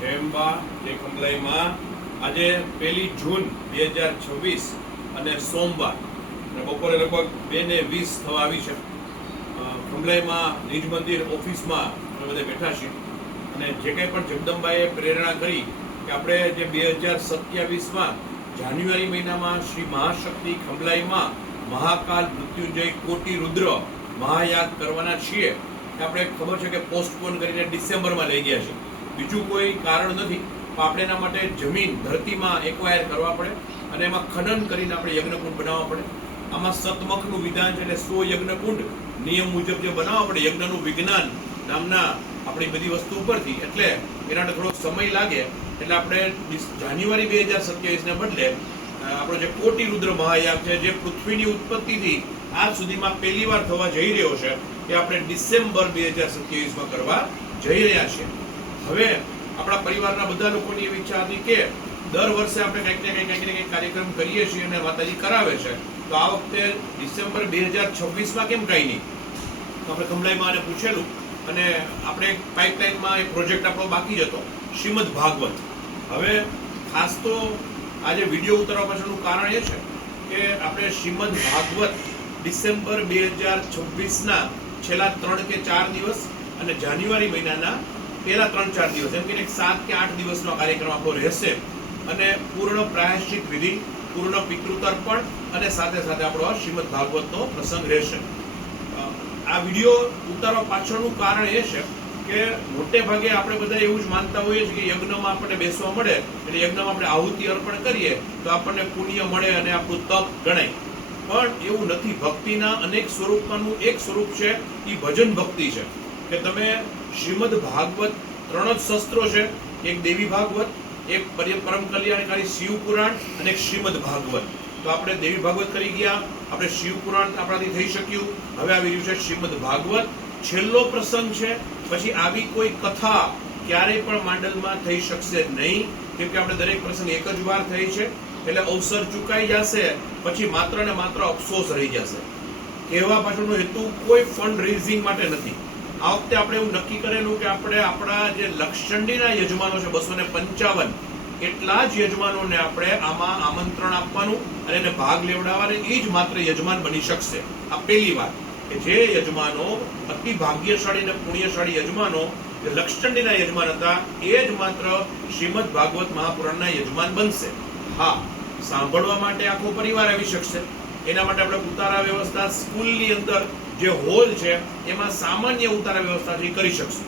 જય અંબા, જય ખંભલાઈમાં. આજે 1 જૂન 2026 અને સોમવાર અને બપોરે લગભગ 2:20 થવા આવી છે. ખંભલાઈમાં નિજ મંદિર ઓફિસમાં અમે બધે બેઠા છીએ અને જે કંઈ પણ જગદંબાએ પ્રેરણા કરી કે આપણે જે 2027માં જાન્યુઆરી મહિનામાં શ્રી મહાશક્તિ ખંભલાઈમાં મહાકાલ મૃત્યુંજય કોટી રુદ્ર મહાયાગ કરવાના છીએ. આપણે ખબર છે કે પોસ્ટપોન કરીને ડિસેમ્બરમાં લઈ ગયા છે. બીજું કોઈ કારણ નથી. આપણે એના માટે જમીન ધરતીમાં એક્વાયર કરવા પડે અને એમાં ખનન કરીને આપણે યજ્ઞકુંડ બનાવવા પડે. આમાં સતમખનું વિધાન છે એટલે 100 યજ્ઞકુંડ નિયમ મુજબ જે બનાવવા પડે. યજ્ઞનું વિજ્ઞાન નામના આપણી બધી વસ્તુ ઉપરથી એટલે એના માટે થોડોક સમય લાગે. એટલે આપણે જાન્યુઆરી 2027 ને બદલે આપણો જે કોટી રુદ્ર મહાયાગ છે જે પૃથ્વીની ઉત્પત્તિથી આજ સુધીમાં પહેલી વાર થવા જઈ રહ્યો છે એ આપણે ડિસેમ્બર 2027માં કરવા જઈ રહ્યા છીએ. હવે આપણા પરિવારના બધા લોકોની એવી ઈચ્છા હતી કે દર વર્ષે આપણે કંઈક ને કંઈક કાર્યક્રમ કરીએ છીએ અને માતાજી કરાવે છે, તો આ વખતે ડિસેમ્બર 2026માં કેમ કાંઈ નહીં? તો આપણે ખંભલાઈમાં આને પૂછેલું અને આપણે પાઇપલાઇનમાં એક પ્રોજેક્ટ આપણો બાકી જ હતો, શ્રીમદ ભાગવત. હવે ખાસ તો આજે વિડીયો ઉતારવા પાછળનું કારણ એ છે કે આપણે શ્રીમદ ભાગવત ડિસેમ્બર 2026ના છેલ્લા 3 કે 4 દિવસ અને જાન્યુઆરી મહિનાના પહેલા 3-4 દિવસ એમ કે 7 કે 8 દિવસનો કાર્યક્રમ આપણો રહેશે અને પૂર્ણ પ્રાયશ્ચિત વિધિ, પૂર્ણ પિતૃતર્પણ અને સાથે સાથે આપણો શ્રીમદ ભાગવતનો પ્રસંગ રહેશે. આ વિડીયો ઉતારવા પાછળનું કારણ એ છે કે મોટે ભાગે આપણે બધા એવું જ માનતા હોઈએ છીએ કે યજ્ઞમાં આપણને બેસવા મળે એટલે યજ્ઞમાં આપણે આહુતિ અર્પણ કરીએ તો આપણને પુણ્ય મળે અને આપણું તપ ગણાય. પણ એવું નથી. ભક્તિના અનેક સ્વરૂપમાંનું એક સ્વરૂપ છે એ ભજન ભક્તિ છે કે તમે શ્રીમદ ભાગવત 3 જ શસ્ત્રો છે. એક દેવી ભાગવત, એક પરમ કલ્યાણકારી શિવ પુરાણ અને એક શ્રીમદ ભાગવત. તો આપણે દેવી ભાગવત કરી ગયા, આપણે શિવ પુરાણ આપણાથી થઈ શક્યું. હવે આવી રહ્યું છે શ્રીમદ ભાગવત. છેલ્લો પ્રસંગ છે. પછી આવી કોઈ કથા ક્યારેય પણ માંડલમાં થઈ શકશે નહીં, કેમ કે આપણે દરેક પ્રસંગ એક જ વાર થઈ છે એટલે અવસર ચૂકાઈ જશે. પછી માત્ર ને માત્ર અફસોસ રહી જશે. કહેવા પાછળનો હેતુ કોઈ ફંડ રેઝિંગ માટે નથી. આ વખતે આપણે એવું નક્કી કરેલું કે આપણે આપણા જે લક્ષચંડીના યજમાનો છે 255 એટલા જ યજમાનોને આપણે આમાં આમંત્રણ આપવાનું અને એને ભાગ લેવડાવવાને એ જ માત્ર યજમાન બની શકશે. આ પહેલી વાત કે જે યજમાનો અતિ ભાગ્યશાળી અને પુણ્યશાળી યજમાનો જે લક્ષચંડીના યજમાન હતા એ જ માત્ર શ્રીમદ ભાગવત મહાપુરાણના યજમાન બનશે. હા, સાંભળવા માટે આખો પરિવાર આવી શકશે. એના માટે આપણે ઉતારા વ્યવસ્થા સ્કૂલની અંદર જે હોલ છે એમાં સામાન્ય ઉતારા વ્યવસ્થા કરી શકશું.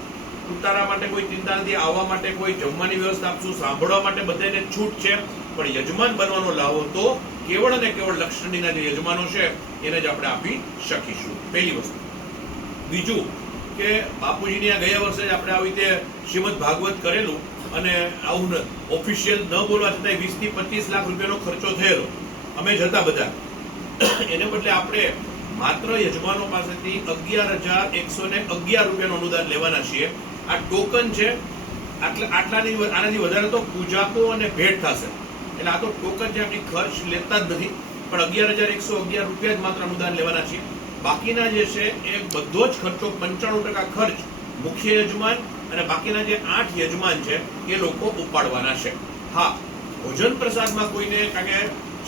ઉતારા માટે કોઈ ચિંતા નથી. આવવા માટે કોઈ જમવાની વ્યવસ્થા આપશું. સાંભળવા માટે બધાને છૂટ છે. પણ યજમાન બનવાનો લાવો તો કેવળ અને કેવળ લક્ષચંડીના જે યજમાનો છે એને જ આપણે આપી શકીશું. પહેલી વસ્તુ. બીજું કે બાપુજીની આ ગયા વર્ષે જ આપણે આવી રીતે શ્રીમદ ભાગવત કરેલું અને આવું ઓફિશિયલ ન બોલવા છતાં 20 થી 25 લાખ રૂપિયાનો ખર્ચો થયેલો. અમે જતા બધા. એને બદલે આપણે માત્ર યજમાનો પાસેથી 11,111 રૂપિયાનું અનુદાન લેવાના છીએ. આ ટોકન છે. આનાથી વધારે તો પૂજાકો અને ભેટ થશે. એટલે આ તો ટોકન છે, આપણી ખર્ચ લેતા જ નથી. પણ 11,111 રૂપિયા જ માત્ર અનુદાન લેવાના છીએ. બાકીના જે છે એ બધો જ ખર્ચો 95% ખર્ચ મુખ્ય યજમાન અને બાકીના જે 8 યજમાન છે એ લોકો ઉપાડવાના છે. હા, ભોજન પ્રસાદમાં કોઈને કારણ કે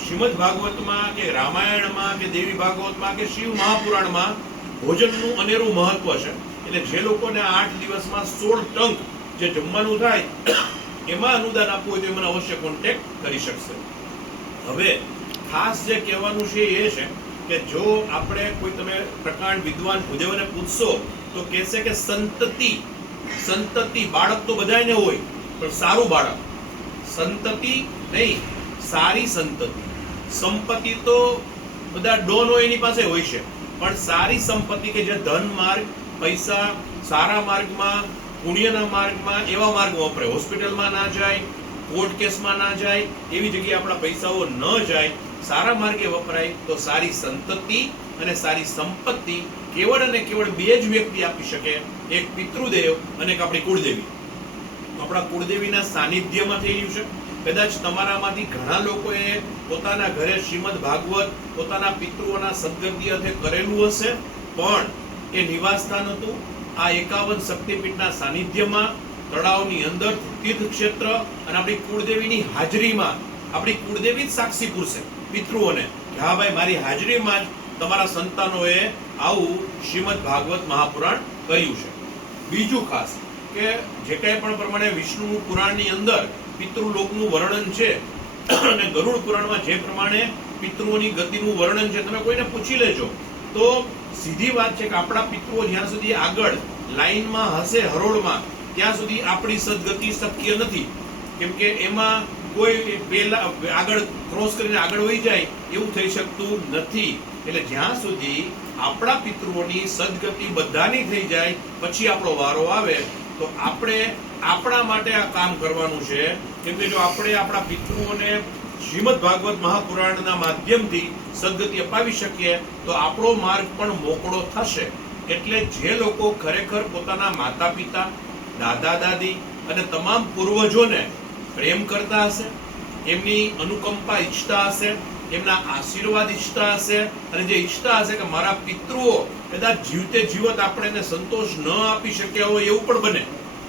શ્રીમદ ભાગવતમાં કે રામાયણમાં કે દેવી ભાગવતમાં કે શિવ મહાપુરાણમાં ભોજનનું અનેરું મહત્વ છે. એટલે જે લોકોને 8 દિવસમાં 16 ટંક જે જમવાનું થાય એમાં અનુદાન આપવું હોય તો મને અવશ્ય કોન્ટેક્ટ કરી શકશે. હવે ખાસ જે કહેવાનું છે એ છે કે જો આપણે કોઈ તમે પ્રકાંડ વિદ્વાન ભૂદેવને પૂછશો તો કહેશે કે સંતતિ બાળક તો બધાને હોય પણ સારું બાળક. સંતતિ નહીં, સારી સંતતિ. સંપત્તિ તો બધા ડોન હોય એની પાસે હોય છે, પણ સારી સંપત્તિ કે જે ધન માર્ગ, પૈસા સારા માર્ગમાં, પુણ્યના માર્ગમાં, એવા માર્ગમાં વપરાય. હોસ્પિટલમાં ના જાય, કોર્ટ કેસમાં ના જાય, એવી જગ્યાએ આપણા પૈસાઓ ન જાય, સારા માર્ગે વપરાય તો સારી સંતતિ અને સારી સંપત્તિ કેવળ અને કેવળ 2 જ વ્યક્તિ આપી શકે. એક પિતૃદેવ અને એક આપણી કુળદેવી. આપણા કુળદેવીના સાનિધ્યમાં થઈ રહ્યું છે. કદાચ તમારામાંથી ઘણા લોકોએ પોતાના ઘરે શ્રીમદ ભાગવત પોતાના પિતૃઓના સદગતિ અર્થે કરેલું હશે, પણ એ નિવાસસ્થાન હતું આ 51 શક્તિપીઠના સાનિધ્યમાં તળાવની અંદર તીર્થક્ષેત્ર અને આપણી કુળદેવીની હાજરીમાં આપણી કુળદેવી જ સાક્ષી પૂરશે પિતૃઓને કે હા ભાઈ મારી હાજરીમાં જ તમારા સંતાનોએ આવું શ્રીમદ ભાગવત મહાપુરાણ કર્યું છે. બીજું ખાસ કે જે કંઈ પણ પ્રમાણે વિષ્ણુ પુરાણની અંદર પિતૃલોકનું વર્ણન છે અને ગરુડ પુરાણમાં જે પ્રમાણે પિતૃઓની ગતિનું વર્ણન છે, તમે કોઈને પૂછી લેજો તો સીધી વાત છે કે આપણા પિતૃઓ જ્યાં સુધી આગળ લાઈનમાં હશે હરોળમાં ત્યાં સુધી આપણી સદગતિ શક્ય નથી. કેમ કે એમાં કોઈ પેલા આગળ ક્રોસ કરીને આગળ વહી જાય એવું થઈ શકતું નથી. એટલે જ્યાં સુધી આપણા પિતૃઓની સદગતિ બધાની થઈ જાય પછી આપણો વારો આવે તો આપણે આપણા માટે આ કામ કરવાનું છે. કેમ કે જો આપણે આપણા પિતૃઓને શ્રીમદ ભાગવત મહાપુરાણના માધ્યમથી સદગતિ અપાવી શકીએ તો આપણો માર્ગ પણ મોકળો થશે. એટલે જે લોકો ખરેખર પોતાના માતા પિતા, દાદા દાદી અને તમામ પૂર્વજોને પ્રેમ કરતા હશે, એમની અનુકંપા ઈચ્છતા હશે, એમના આશીર્વાદ ઈચ્છતા હશે અને જે ઈચ્છતા હશે કે મારા પિતૃઓ કદાચ જીવતે જીવત આપણને સંતોષ ન આપી શક્યા હોય એવું પણ બને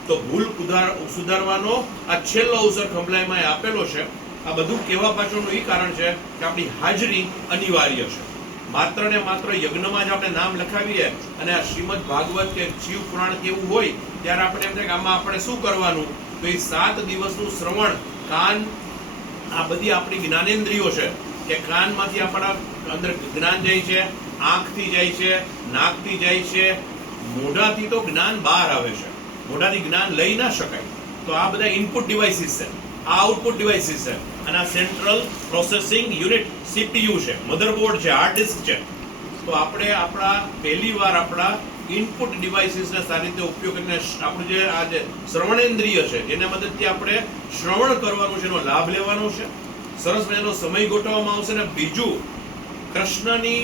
તો ભૂલ સુધારવાનો આ છેલ્લો અવસર ખંભલાઈમાં આપેલો છે. આ બધું કહેવા પાછળનું એ કારણ છે કે આપણી હાજરી અનિવાર્ય છે. માત્ર ને માત્ર યજ્ઞમાં જ આપણે નામ લખાવીએ અને આ શ્રીમદ ભાગવત કે શિવ પુરાણ કેવું હોય ત્યારે આપણે એમ થાય કે આમાં આપણે શું કરવાનું, તો એ 7 દિવસનું શ્રવણ, કાન, આ બધી આપણી જ્ઞાનેન્દ્રિયો છે કે કાનમાંથી આપણા અંદર જ્ઞાન જાય છે, આંખથી જાય છે, નાકથી જાય છે, મોઢાથી તો જ્ઞાન બહાર આવે છે, મોઢાથી જ્ઞાન લઈ ના શકાય. તો આ બધા ઇનપુટ ડિવાઇસીસ છે, આ આઉટપુટ ડિવાઇસીસ છે અને આ સેન્ટ્રલ પ્રોસેસિંગ યુનિટ સીપીયુ છે, મધરબોર્ડ છે, હાર્ડ ડિસ્ક છે. તો આપણે આપણા પહેલીવાર આપણા ઇનપુટ ડિવાઇસીસને સારી રીતે ઉપયોગ કરીને આપણું જે આ જે શ્રવણેન્દ્રિય છે જેના મદદથી આપણે શ્રવણ કરવાનું છે એનો લાભ લેવાનો છે. સરસ મજાનો સમય ગોઠવવામાં આવશે. ને બીજું, કૃષ્ણની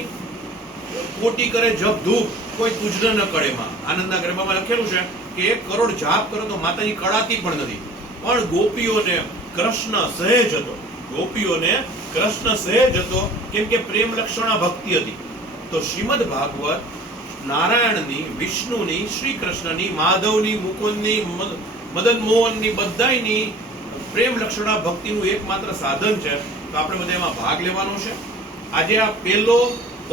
કોટી કરે જપ ધૂપ કોઈ તુજને ન કળેમાં આનંદના ગરબામાં લખેલું છે કે 1 કરોડ જાપ કરો તો માતાજી કળાતી પણ નથી. પણ ગોપીઓને કૃષ્ણ સહેજ હતો, ગોપીઓને કૃષ્ણ સહેજ હતો કેમ કે પ્રેમ લક્ષણા ભક્તિ હતી. તો શ્રીમદ ભાગવત નારાયણની, વિષ્ણુની, શ્રી કૃષ્ણની, માધવની, મુકુંદની, મદન મોહનની બધાયની પ્રેમ લક્ષણા ભક્તિનું એકમાત્ર સાધન છે. તો આપણે બધા એમાં ભાગ લેવાનો છે. આજે આ પહેલો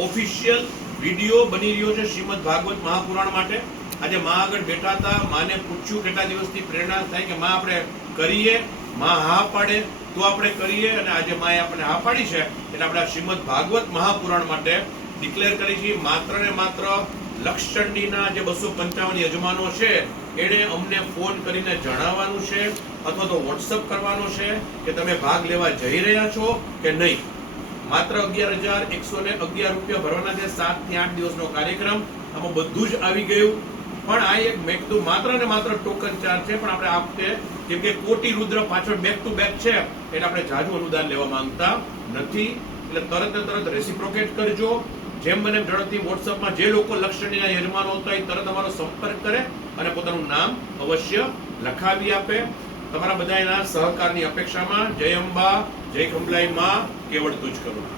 ઓફિશિયલ વિડીયો બની રહ્યો છે શ્રીમદ ભાગવત મહાપુરાણ માટે. આજે માં આગળ બેઠા હતા, માને પૂછ્યું કેટલા દિવસથી પ્રેરણા થાય કે માં આપણે કરીએ, માં હા પાડે તો આપણે કરીએ અને આજે માએ આપણે હા પાડી છે એટલે આપણે આ શ્રીમદ ભાગવત મહાપુરાણ માટે ડિક્લેર કરી છે. માત્ર ને માત્ર લક્ષચંડીના જે 255 યજમાનો છે એણે અમને ફોન કરીને જણાવવાનું છે અથવા તો વોટ્સઅપ કરવાનો છે કે તમે ભાગ લેવા જઈ રહ્યા છો કે નહીં. માત્ર 11,111 રૂપિયા ભરવાના છે. 7 થી 8 દિવસનો કાર્યક્રમ, આમાં બધું જ આવી ગયું. પણ આ એક મેં કીધું માત્ર ને માત્ર ટોકન ચાર્જ છે. પણ આપણે આ વખતે કેમ કે કોટી રુદ્ર પાછળ બેક ટુ બેક છે એટલે આપણે જાજુ અનુદાન લેવા માંગતા નથી. એટલે તરત ને તરત રેસિપ્રોકેટ કરજો. જેમ બને ઝડપથી વોટ્સઅપમાં જે લોકો લક્ષણીના યજમાનો હતા એ તરત અમારો સંપર્ક કરે અને પોતાનું નામ અવશ્ય લખાવી આપે. તમારા બધાના સહકારની અપેક્ષામાં જય અંબા, જય ખંભલાઈ માં, કેવળ તુજ કરુણા.